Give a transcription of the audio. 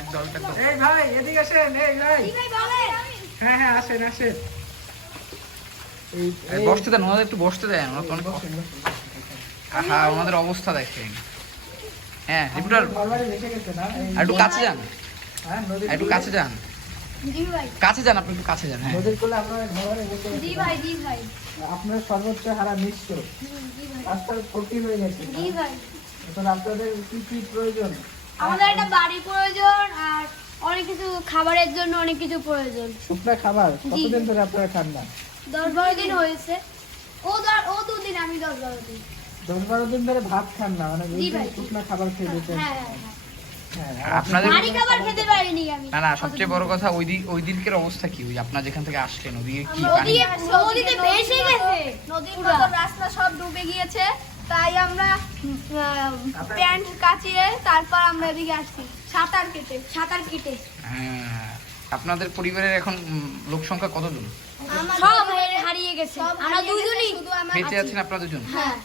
একদম একদম। এই ভাই এদিকে আসেন, এই ভাই। হ্যাঁ হ্যাঁ আসেন আসেন। বসতে দেন ওনাদের, একটু বসতে দেন, ওরা তো অনেক বসেন, বসেন। আহা ওনাদের অবস্থা দেখেন। হ্যাঁ রিপোর্টার ঘরবাড়ি দেখে গেছে না? একটু কাছে যান, হ্যাঁ নদীর একটু কূলে- কাছে যান, জি ভাই, কাছে যান, আপনি একটু কাছে যান। হ্যাঁ নদীর কোলে আপনার ঘরবাড়ি দেখে গেছে জি না? ভাই, জি ভাই, আপনার সর্বোচ্চ হারা নিঃস্ব, জি ভাই, রাস্তার ক্ষতি হয়ে গেছে। জি ভাই। এখন আপনাদের কি কি প্রয়োজন? আমাদের একটা বাড়ি প্রয়োজন আর অনেক কিছু খাবারের জন্য অনেক কিছু প্রয়োজন। শুকনা খাবার জি। কতদিন ধরে আপনারা খান না? 10-12 দিন হয়েছে। ও 2 দিন, আমি 10-12 দিন। 10-12 দিন ধরে ভাত খান না, মানে জি ভাই। শুকনা খাবার খেয়ে দিতেন। হ্যাঁ হ্যাঁ হ্যাঁ। হ্যাঁ, আপনাদের ভারী খাবার খেতে পারিনি আমি। না না, সবচেয়ে বড় কথা ওই দিকের অবস্থা কি? ওই আপনার যেখান থেকে আসলেন ওদিকে কি পানি? নদীতে ভেসে গেছে। নদীর পুরা। মতো রাস্তা সব ডুবে গিয়েছে, তাই আমরা প্যান্ট কাচিয়ে তারপর আমরা এদিকে আসছি সাঁতার কেটে। হ্যাঁ, আপনাদের পরিবারের এখন লোক সংখ্যা কতজন? সব হারিয়ে গেছে। আমরা দুজনই শুধু আমার বেঁচে আছেন আপনারা দুজন? হ্যাঁ